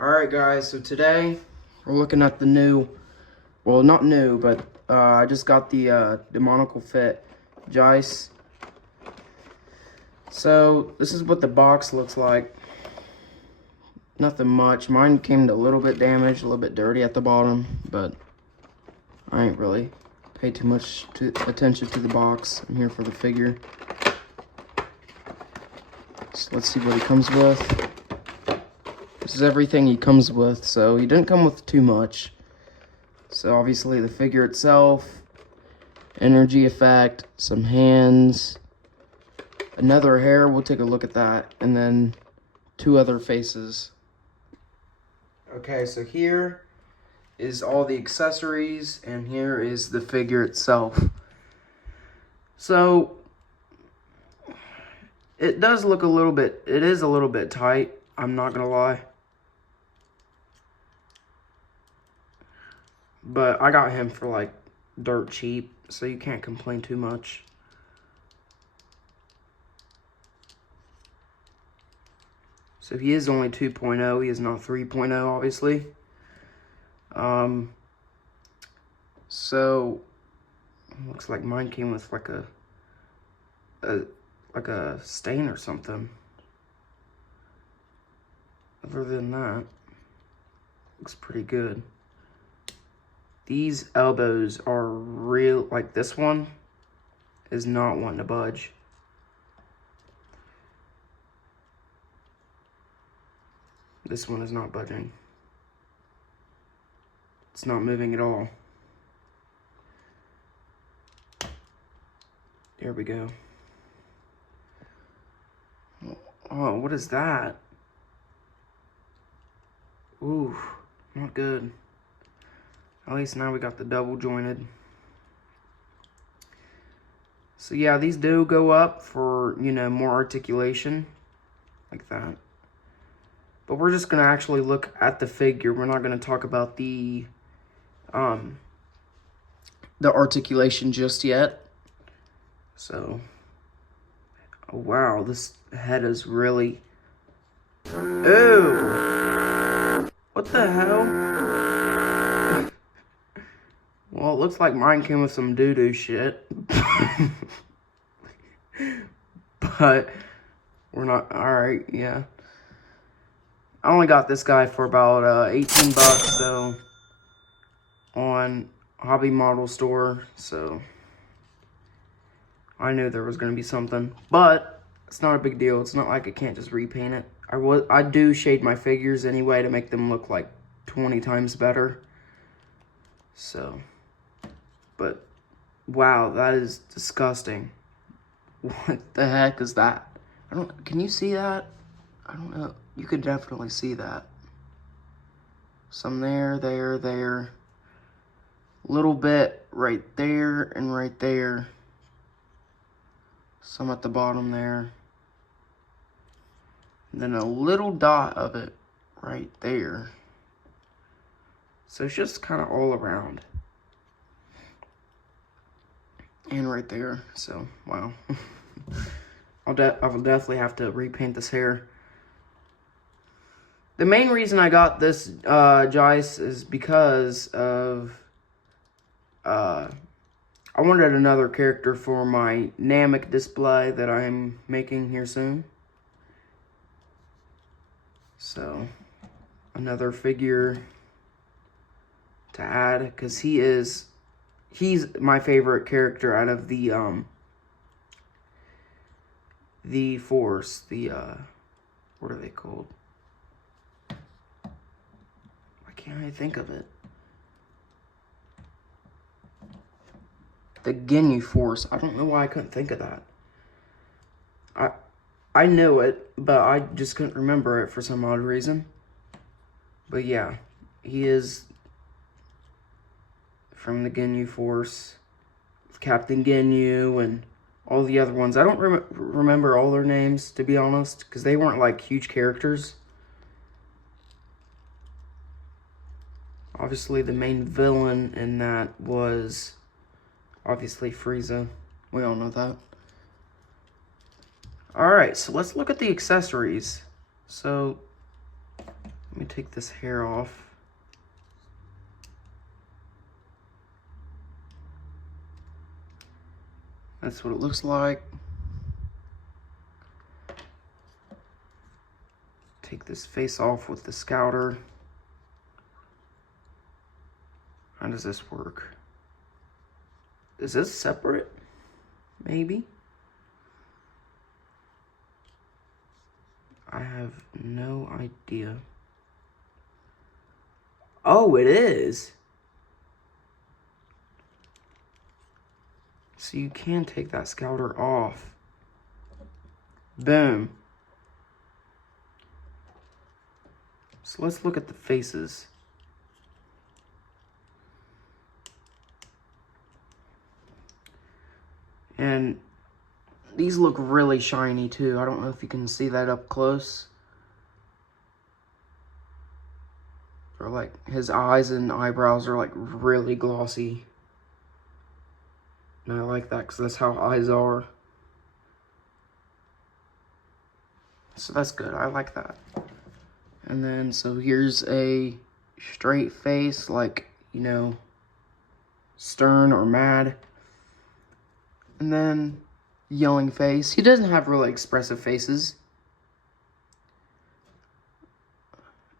Alright guys, so today we're looking at the new, well not new, but I just got the Demonical Fit Jeice. So this is what the box looks like. Nothing much. Mine came a little bit damaged, a little bit dirty at the bottom, but I ain't really paid too much attention to the box. I'm here for the figure. So let's see what he comes with. This is everything he comes with, so he didn't come with too much. So obviously the figure itself, energy effect, some hands, another hair, we'll take a look at that, and then 2 other faces. Okay, so here is all the accessories, and here is the figure itself. So it does look it is a little bit tight, I'm not gonna lie. But I got him for like dirt cheap, so you can't complain too much. So he is only 2.0, he is not 3.0 obviously. So looks like mine came with like a stain or something. Other than that, looks pretty good. These elbows are real, like this one is not wanting to budge. This one is not budging. It's not moving at all. There we go. Oh, what is that? Ooh, not good. At least now we got the double jointed. So yeah, these do go up for, you know, more articulation, like that. But we're just gonna actually look at the figure. We're not gonna talk about the articulation just yet. So, oh wow, this head is really, ooh, what the hell? Well, it looks like mine came with some doo-doo shit. But we're not, alright, yeah. I only got this guy for about 18 bucks, so, on Hobby Model Store, so I knew there was going to be something. But it's not a big deal. It's not like I can't just repaint it. I do shade my figures anyway to make them look like 20 times better. So, but wow, that is disgusting. What the heck is that? Can you see that? I don't know. You could definitely see that. Some there. Little bit right there and right there. Some at the bottom there. And then a little dot of it right there. So it's just kind of all around. And right there, so, wow. I will definitely have to repaint this hair. The main reason I got this Jeice is because of, I wanted another character for my Namek display that I'm making here soon. So, another figure to add, because he's my favorite character out of the Force, what are they called? Why can't I think of it? The Ginyu Force. I don't know why I couldn't think of that. I know it, but I just couldn't remember it for some odd reason. But yeah, he is from the Ginyu Force, Captain Ginyu, and all the other ones. I don't remember all their names, to be honest, because they weren't like huge characters. Obviously, the main villain in that was obviously Frieza. We all know that. Alright, so let's look at the accessories. So, me take this hair off. That's what it looks like. Take this face off with the scouter. How does this work? Is this separate? Maybe? I have no idea. Oh, it is. So you can take that scouter off. Boom. So let's look at the faces. And these look really shiny too. I don't know if you can see that up close. Or like his eyes and eyebrows are like really glossy. And I like that because that's how eyes are. So that's good. I like that. And then, so here's a straight face, like, you know, stern or mad. And then, yelling face. He doesn't have really expressive faces.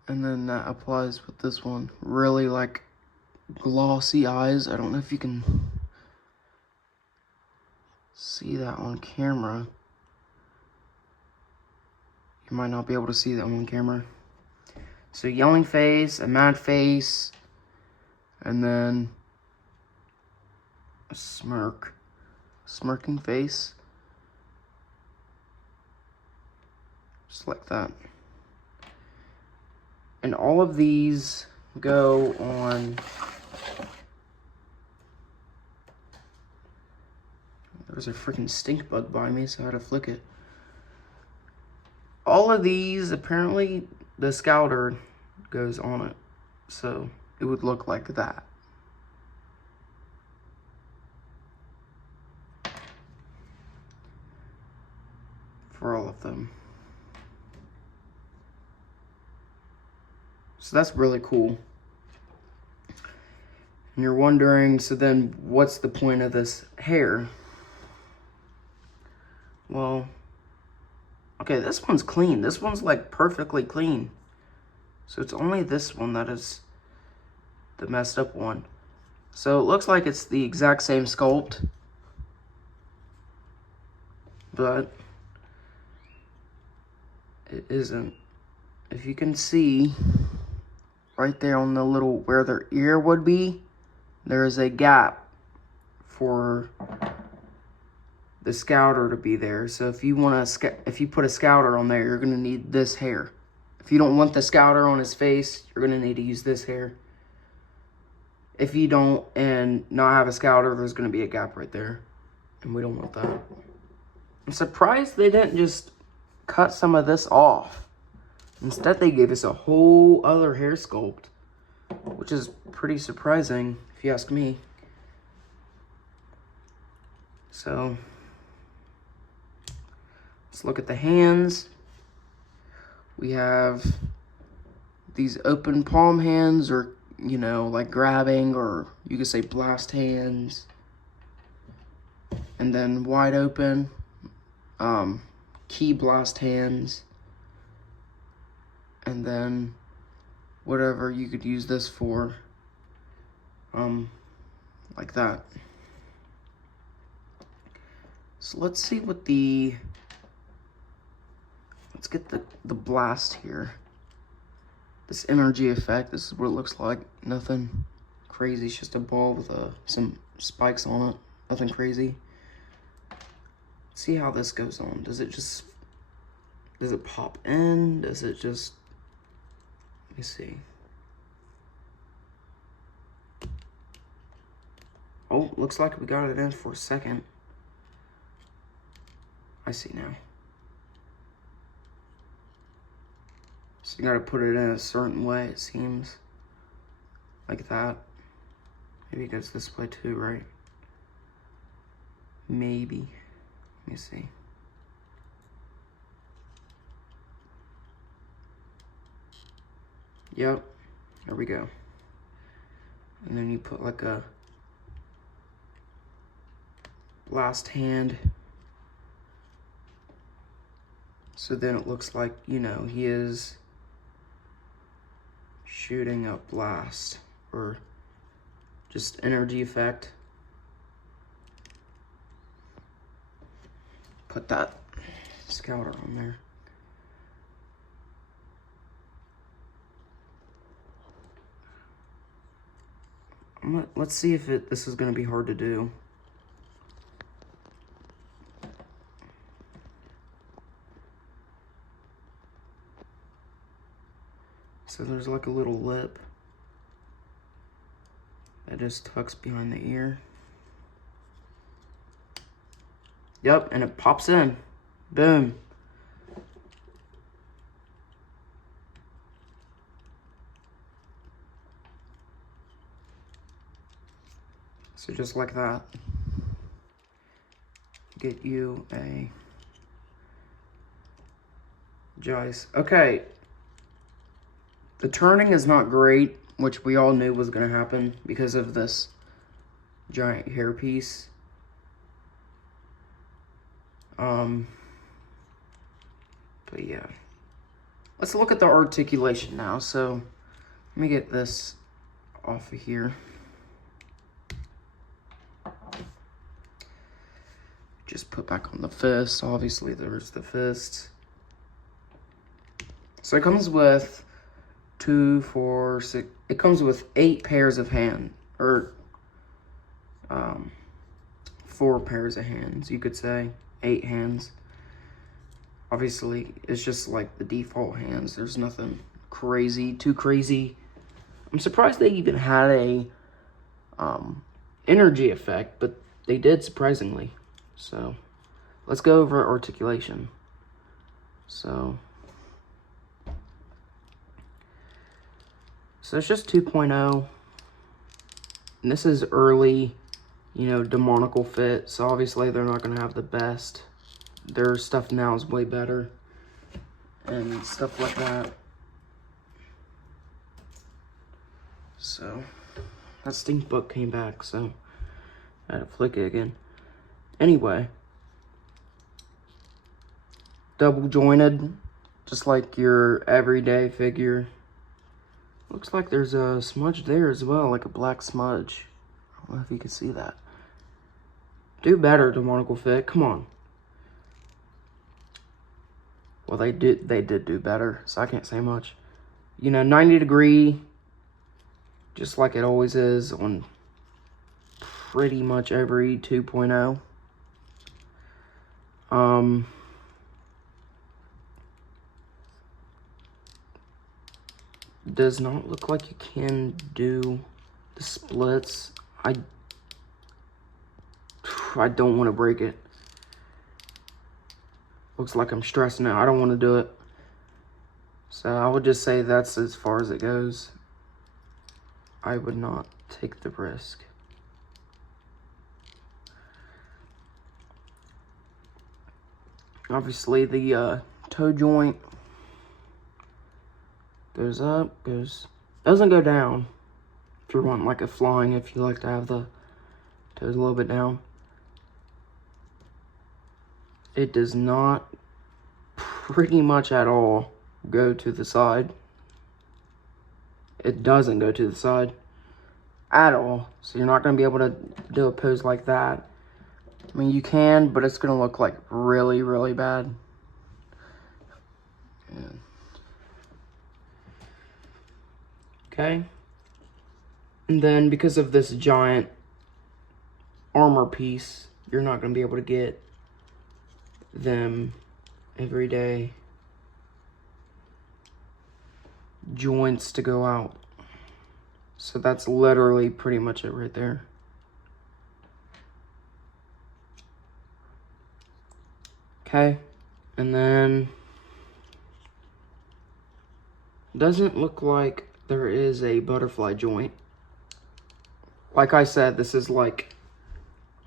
And then that applies with this one. Really, like, glossy eyes. I don't know if you can see that on camera. You might not be able to see that on camera. So yelling face, a mad face, and then a smirking face. Just like that. And all of these go on. There was a freaking stink bug by me, so I had to flick it. All of these, apparently, the scouter goes on it. So it would look like that. For all of them. So that's really cool. And you're wondering, so then what's the point of this hair? Well, okay, this one's clean. This one's like perfectly clean. So it's only this one that is the messed up one. So it looks like it's the exact same sculpt. But it isn't. If you can see, right there on the little, where their ear would be, there is a gap for the scouter to be there. So if you want to, if you put a scouter on there, you're going to need this hair. If you don't want the scouter on his face, you're going to need to use this hair. If you don't and not have a scouter, there's going to be a gap right there. And we don't want that. I'm surprised they didn't just cut some of this off. Instead, they gave us a whole other hair sculpt, which is pretty surprising, if you ask me. So, let's look at the hands. We have these open palm hands, or, you know, like grabbing, or you could say blast hands. And then wide open, key blast hands. And then whatever you could use this for, like that. So let's see what let's get the blast here. This energy effect, this is what it looks like. Nothing crazy, it's just a ball with some spikes on it. Nothing crazy. Let's see how this goes on. Does it pop in? Does it just, let me see. Oh, looks like we got it in for a second. I see now. So you gotta put it in a certain way, it seems. Like that. Maybe it goes this way too, right? Maybe. Let me see. Yep, there we go. And then you put like a last hand. So then it looks like, you know, he is shooting a blast or just energy effect. Put that scouter on there. Let's see if this is going to be hard to do. So there's like a little lip that just tucks behind the ear. Yep, and it pops in. Boom. So just like that, get you a Jeice. Okay, the turning is not great, which we all knew was going to happen because of this giant hairpiece. But yeah, let's look at the articulation now. So let me get this off of here. Just put back on the fist. Obviously, there's the fist. So it comes with 2, 4, 6. It comes with 8 pairs of hand, or 4 pairs of hands, you could say. 8 hands. Obviously, it's just like the default hands. There's nothing crazy, too crazy. I'm surprised they even had a energy effect, but they did, surprisingly. So let's go over articulation. So it's just 2.0, and this is early, you know, Demonical Fit, so obviously they're not going to have the best. Their stuff now is way better, and stuff like that. So that stink book came back, so I had to flick it again. Anyway, double jointed, just like your everyday figure. Looks like there's a smudge there as well, like a black smudge. I don't know if you can see that. Do better, Demonical Fit, come on. Well, they did do better, so I can't say much. You know, 90 degree, just like it always is on pretty much every 2.0. Does not look like you can do the splits. I don't want to break it. Looks like I'm stressing out. I don't want to do it. So I would just say that's as far as it goes. I would not take the risk. Obviously the toe joint goes up, doesn't go down. If you want like a flying, if you like to have the toes a little bit down. It does not pretty much at all go to the side. It doesn't go to the side at all. So you're not going to be able to do a pose like that. I mean, you can, but it's going to look like really, really bad. Yeah. Okay. And then because of this giant armor piece, you're not going to be able to get them everyday joints to go out. So that's literally pretty much it right there. Okay, and then doesn't look like there is a butterfly joint. Like I said, this is like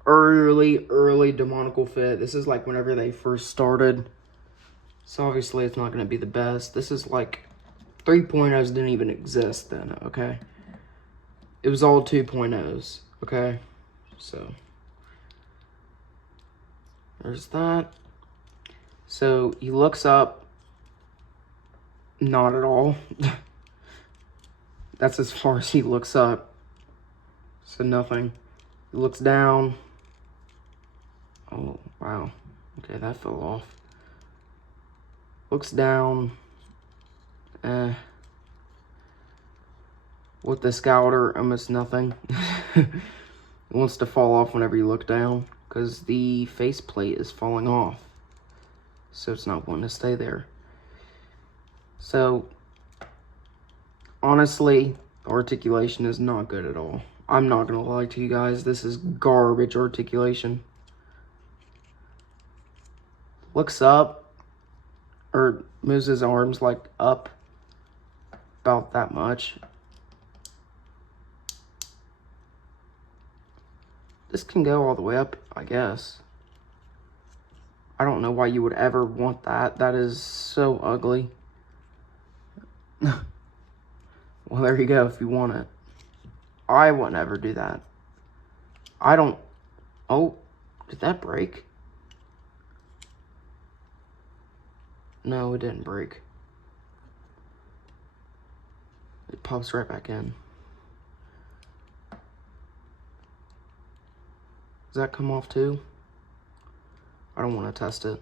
early Demonical Fit. This is like whenever they first started. So obviously it's not going to be the best. This is like 3.0s didn't even exist then, okay? It was all 2.0s, okay? So, there's that. So, he looks up. Not at all. That's as far as he looks up. So, nothing. He looks down. Oh, wow. Okay, that fell off. Looks down. With the scouter, almost nothing. It wants to fall off whenever you look down because the faceplate is falling off. So it's not wanting to stay there. So, honestly, articulation is not good at all. I'm not going to lie to you guys. This is garbage articulation. Looks up, or moves his arms like up about that much. This can go all the way up, I guess. I don't know why you would ever want that. That is so ugly. Well, there you go if you want it. I wouldn't ever do that. I don't... Oh, did that break? No, it didn't break. It pops right back in. Does that come off too? I don't want to test it.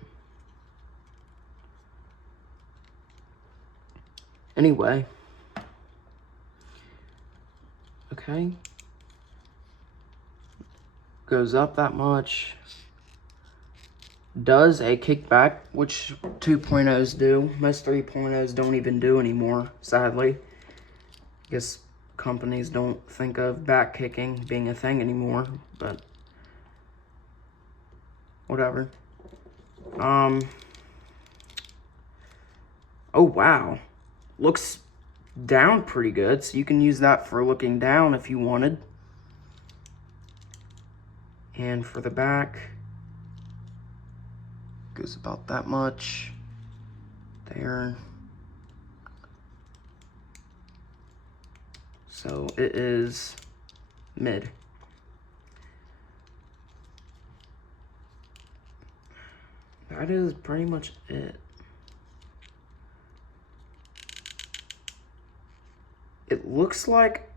Anyway. Okay. Goes up that much. Does a kickback, which 2.0s do. Most 3.0s don't even do anymore, sadly. I guess companies don't think of back kicking being a thing anymore, but whatever. Oh, wow. Looks down pretty good, so you can use that for looking down if you wanted. And for the back, goes about that much. There. So it is mid. That is pretty much it. It looks like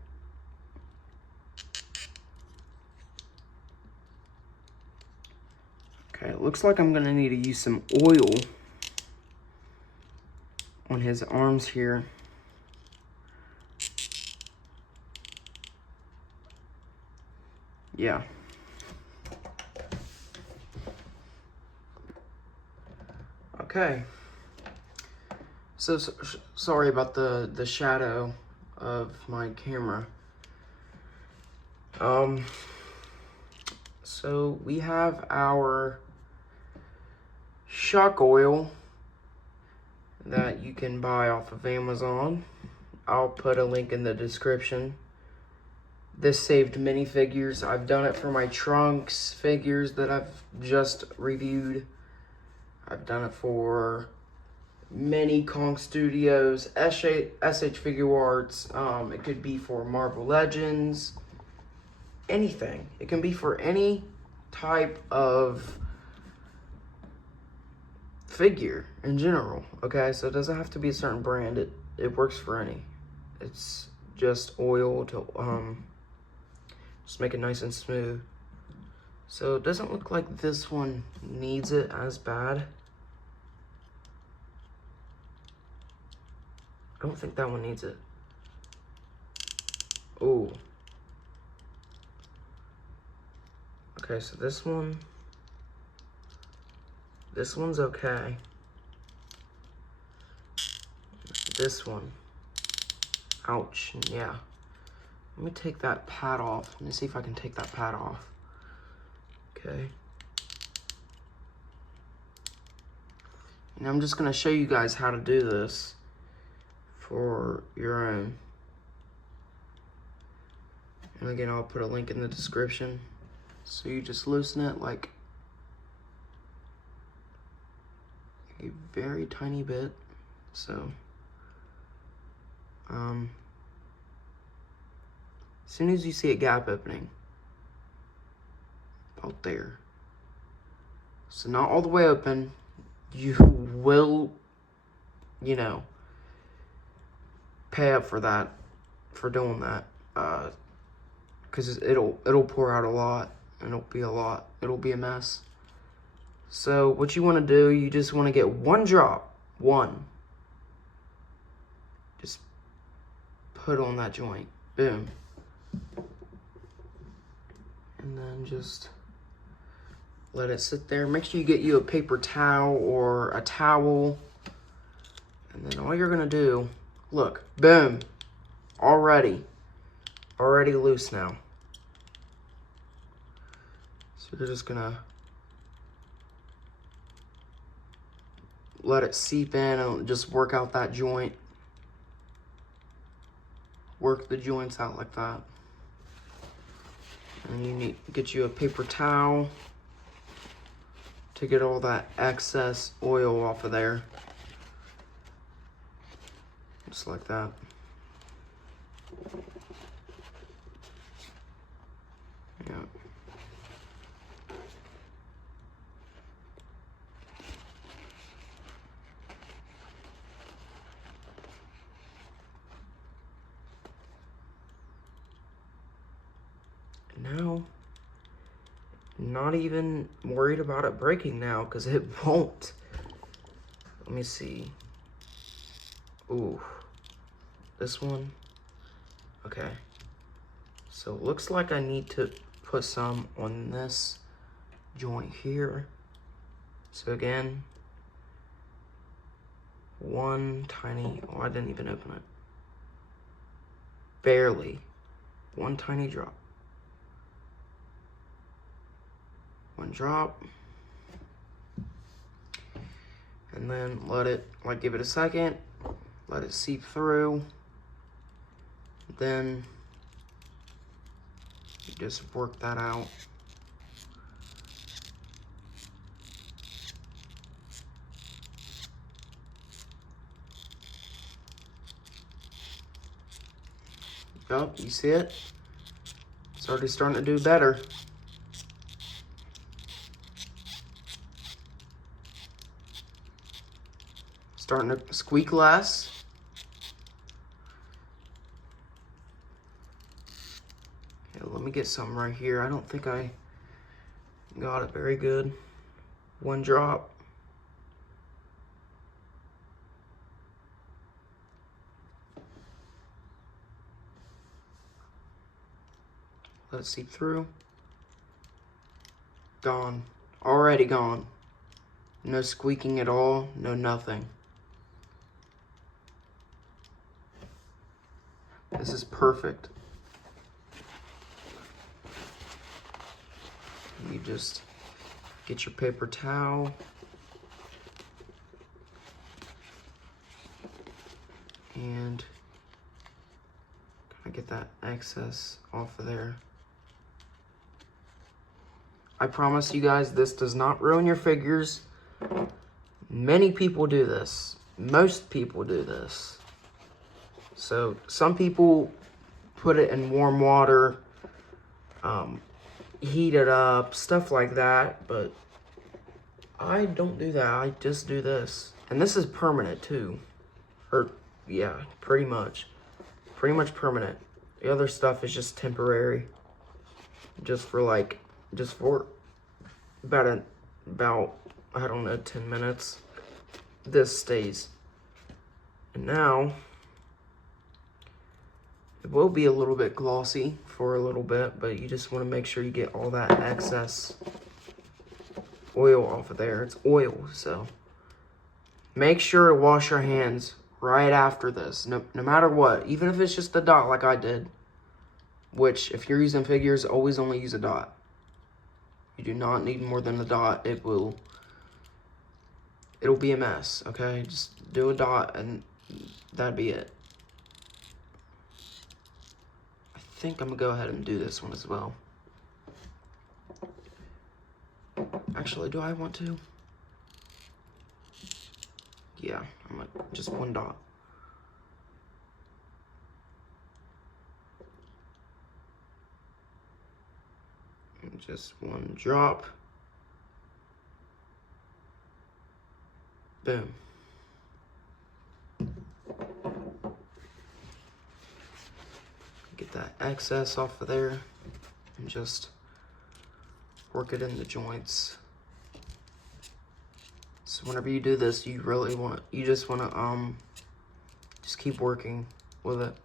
it looks like I'm gonna need to use some oil on his arms here. Yeah. Okay. So sorry about the shadow of my camera. So we have our shock oil that you can buy off of Amazon. I'll put a link in the description. This saved many figures. I've done it for my trunks figures that I've just reviewed. I've done it for many Kong Studios, SH Figure Arts. It could be for Marvel Legends. Anything. It can be for any type of figure in general. Okay, so it doesn't have to be a certain brand. It works for any. It's just oil to just make it nice and smooth. So it doesn't look like this one needs it as bad. I don't think that one needs it. Oh. Okay, so this one's okay. This one. Ouch, yeah. Let me take that pad off. Let me see if I can take that pad off. Okay. And I'm just gonna show you guys how to do this for your own. And again, I'll put a link in the description. So you just loosen it like a very tiny bit. So As soon as you see a gap opening, about there. So not all the way open. You will, you know, pay up for that, for doing that, because it'll pour out a lot, and it'll be a mess. So what you want to do, you just want to get one drop, just put on that joint, boom, and then just let it sit there. Make sure you get you a paper towel or a towel, and then all you're gonna do, look, boom, already loose now. So you're just gonna let it seep in and just work out that joint. Work the joints out like that. And you need to get you a paper towel to get all that excess oil off of there. Just like that. Yeah. Now, not even worried about it breaking now, because it won't. Let me see. Ooh, this one. Okay. So it looks like I need to put some on this joint here. So again, one tiny, oh, I didn't even open it. Barely. One tiny drop. One drop. And then let it, like, give it a second. Let it seep through. Then you just work that out. Oh, you see it? It's already starting to do better. Starting to squeak less. Okay, let me get something right here. I don't think I got it very good. One drop. Let it seep through. Gone. Already gone. No squeaking at all. No nothing. This is perfect. You just get your paper towel. And kind of get that excess off of there. I promise you guys, this does not ruin your figures. Many people do this. Most people do this. So some people put it in warm water, heat it up, stuff like that, but I don't do that. I just do this. And this is permanent too. Or, yeah, pretty much. Pretty much permanent. The other stuff is just temporary. Just for about, I don't know, 10 minutes. This stays. And now, it will be a little bit glossy for a little bit, but you just want to make sure you get all that excess oil off of there. It's oil, so make sure to wash your hands right after this, no matter what, even if it's just a dot like I did, which if you're using figures, always only use a dot. You do not need more than a dot. It'll be a mess, okay? Just do a dot and that'd be it. I think I'm gonna go ahead and do this one as well. Actually, do I want to? Yeah, I'm gonna just one dot. Just one drop. Boom. Get that excess off of there and just work it in the joints. So whenever you do this, you just want to just keep working with it.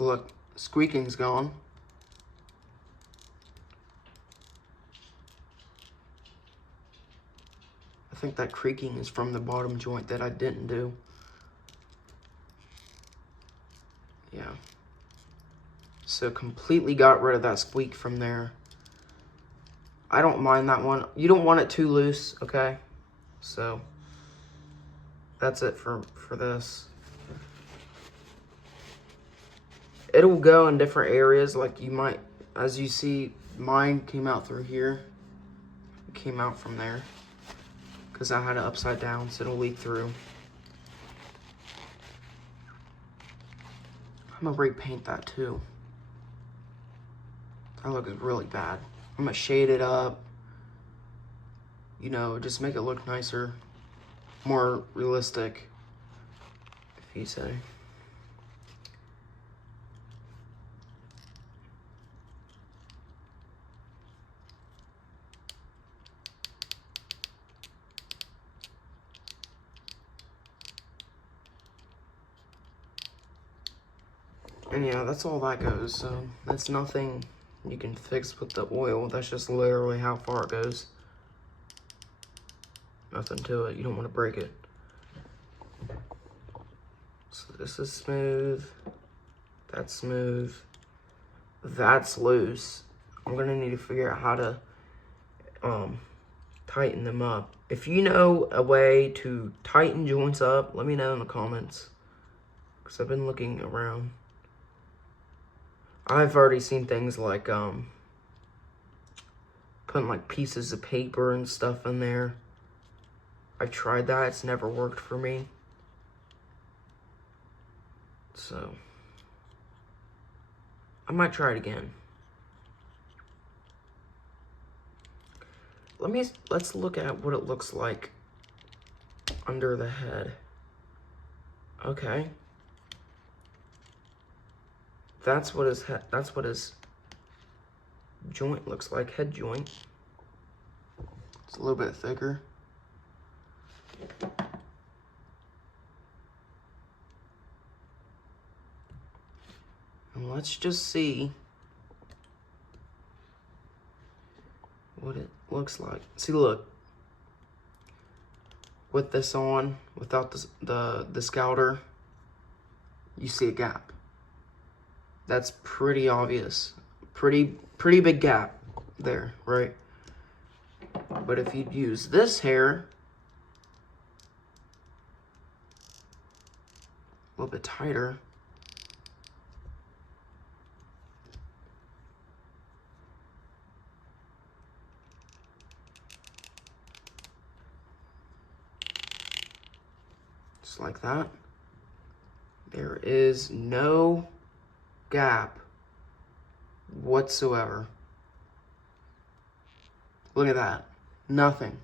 Look, squeaking's gone. I think that creaking is from the bottom joint that I didn't do. Yeah. So completely got rid of that squeak from there. I don't mind that one. You don't want it too loose, okay? So that's it for this. It'll go in different areas, like you might, as you see, mine came out through here. It came out from there because I had it upside down, so it'll leak through. I'm gonna repaint that too. That looks really bad. I'm gonna shade it up, you know, just make it look nicer, more realistic, if you say. And yeah, that's all that goes, so that's nothing you can fix with the oil. That's just literally how far it goes. Nothing to it. You don't want to break it. So this is smooth. That's smooth. That's loose. I'm gonna need to figure out how to tighten them up. If you know a way to tighten joints up, let me know in the comments, because I've been looking around. I've already seen things like putting like pieces of paper and stuff in there. I've tried that, it's never worked for me. So I might try it again. Let's look at what it looks like under the head. Okay. That's what his joint looks like, head joint. It's a little bit thicker. And let's just see what it looks like. See, look. With this on, without the scouter, you see a gap. That's pretty obvious. Pretty big gap there, right? But if you'd use this hair a little bit tighter, just like that, there is no gap whatsoever. Look at that. Nothing.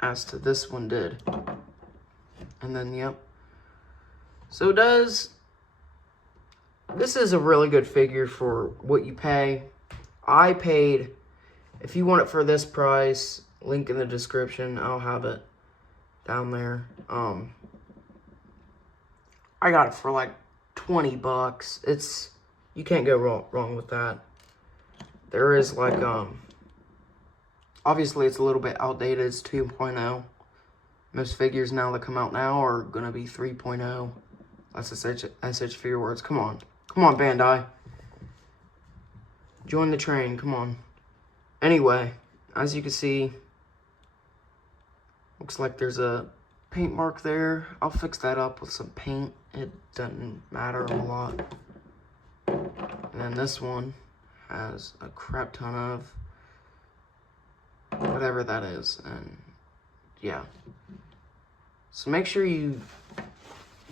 As to this one did. And then, yep. So this is a really good figure for what you pay. I paid, if you want it for this price, link in the description, I'll have it down there. I got it for like 20 bucks. You can't go wrong with that. There is like, obviously it's a little bit outdated. It's 2.0. Most figures now that come out now are gonna be 3.0. That's SH figure words. Come on. Come on, Bandai. Join the train. Come on. Anyway, as you can see, looks like there's a paint mark there. I'll fix that up with some paint. It doesn't matter a lot. And then this one has a crap ton of whatever that is. And yeah. So make sure you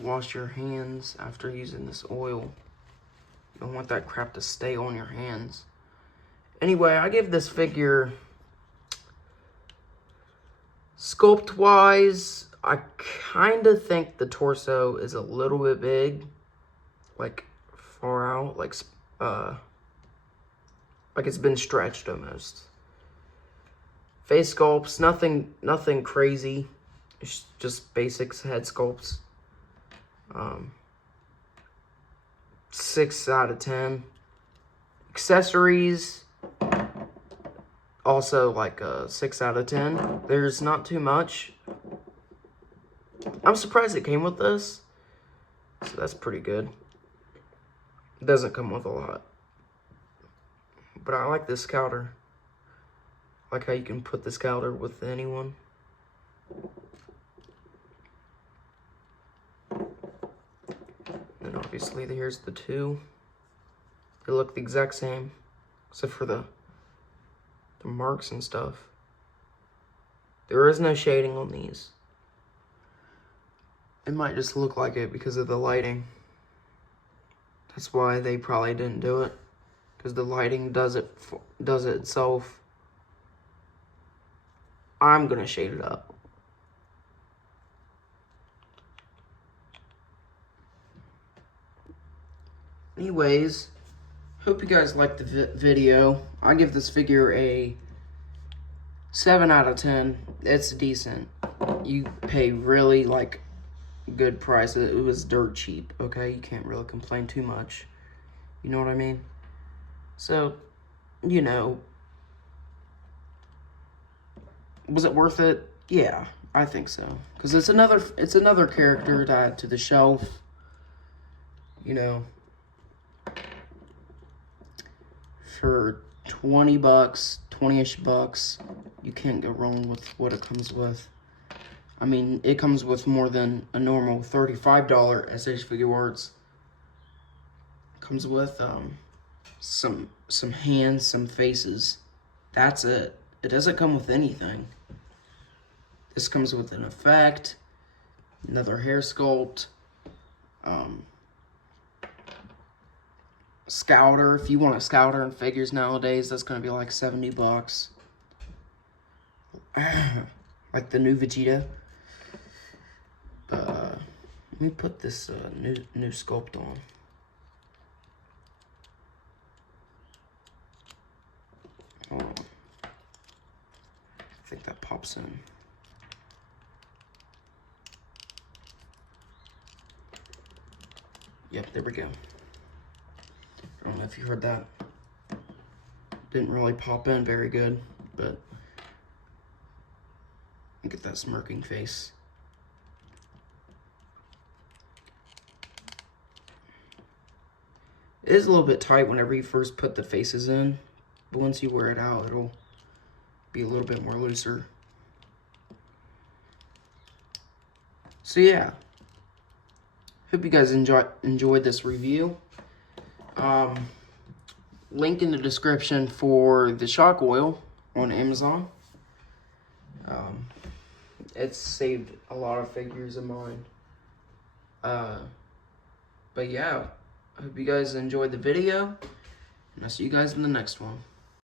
wash your hands after using this oil. You don't want that crap to stay on your hands. Anyway, I give this figure, sculpt-wise, I kind of think the torso is a little bit big, like far out, like it's been stretched almost. Face sculpts, nothing crazy. It's just basics head sculpts. 6 out of 10. Accessories, also like a 6 out of 10. There's not too much. I'm surprised it came with this, so that's pretty good. It doesn't come with a lot, but I like this scouter. I like how you can put the scouter with anyone. And obviously here's the two. They look the exact same, except for the marks and stuff. There is no shading on these. It might just look like it because of the lighting. That's why they probably didn't do it, because the lighting does it itself. I'm gonna shade it up. Anyways, hope you guys liked the video. I give this figure a 7 out of 10. It's decent. You pay really like good price. It was dirt cheap, okay? You can't really complain too much. You know what I mean? So, you know, was it worth it? Yeah, I think so. Because it's another character to add to the shelf. You know, for 20 bucks, 20-ish bucks, you can't go wrong with what it comes with. I mean, it comes with more than a normal $35 SH Figure Arts. It comes with some hands, some faces. That's it. It doesn't come with anything. This comes with an effect, another hair sculpt, scouter. If you want a scouter in figures nowadays, that's gonna be like 70 bucks. Like the new Vegeta. Let me put this new sculpt on. Hold on. I think that pops in. Yep, there we go. I don't know if you heard that. Didn't really pop in very good, but look at that smirking face. It is a little bit tight whenever you first put the faces in, but once you wear it out, it'll be a little bit more looser. So yeah, hope you guys enjoyed this review. Link in the description for the shock oil on Amazon. It's saved a lot of figures of mine. But yeah, I hope you guys enjoyed the video, and I'll see you guys in the next one.